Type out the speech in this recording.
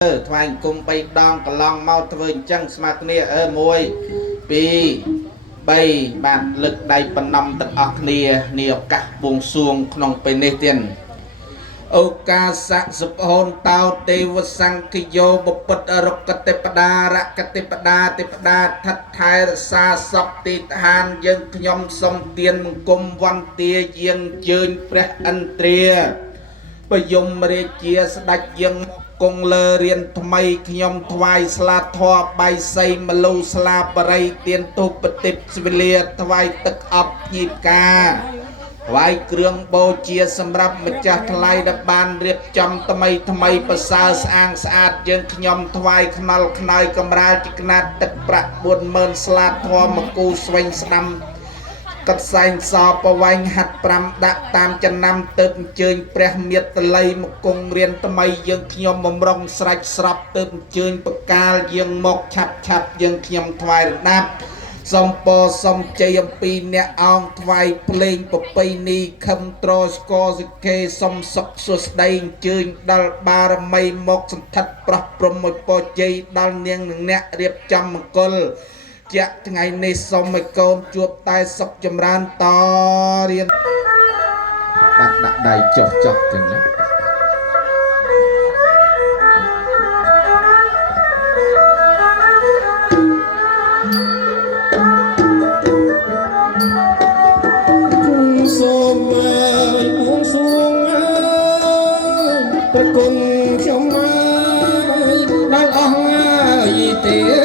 ថ្វាយគុំ3 ដងកន្លងមកធ្វើអញ្ចឹងស្មើគ្នា1 2 3បាទលើកដៃបណ្ដំទាំងអស់គ្នានាឱកាសបួងសួងក្នុងពេលនេះទៀតឱកាសសុភោនតោទេវសង្ឃយោបពុទ្ធរកតិបដារកតិបដាទេពដាថិតថែរសាសពទីឋានយើងខ្ញុំសូមទានមង្គមវន្តាយាងជើញព្រះឥន្ទ្រាបយមរាជាស្ដេចយើងគង់លើរៀនថ្មីខ្ញុំថ្វាយស្លាធម៌បាយសីមលូស្លាបរិយទានទុបតិបស្វេលាថ្វាយទឹកអប់ញីផ្កាថ្វាយគ្រឿងបូជាសម្រាប់ម្ចាស់ថ្លៃដែលបានរៀបចំថ្មីប្រសើរស្អាងស្អាតយើងខ្ញុំថ្វាយខ្នល់ខ្នើយកំរាលជាកណាត់ទឹកប្រាក់40000ស្លាធម៌មកគូស្វែងស្ដាំកត់សែងសប្រវែងហាត់5ដាក់តាមចំណាំទៅអញ្ជើញព្រះមេត្តល័យមកគង់រៀនថ្មីយើងខ្ញុំបំរុងស្រេចស្រាប់ទៅអញ្ជើញបកាលយើងមកឆាប់យើងខ្ញុំថ្វាយរដាប់សូមពរសូមជ័យអំពីអ្នកអងថ្វាយភ្លេងប្រពៃណីខឹមត្រស្គរសិកេសូមសុខសួស្ដីអញ្ជើញដល់បារមីមកសន្ធិដ្ឋប្រោះព្រំមួយពរជ័យដល់នាងនិងអ្នករៀបចំមង្គលជាថ្ងៃនេះសូមឲ្យកូនជួបតែសុខចម្រើនតរៀនបាត់ដាក់ដៃចុះទៅណាសូមបួងសួងប្រគុណខ្ញុំដល់អស់ហើយទេ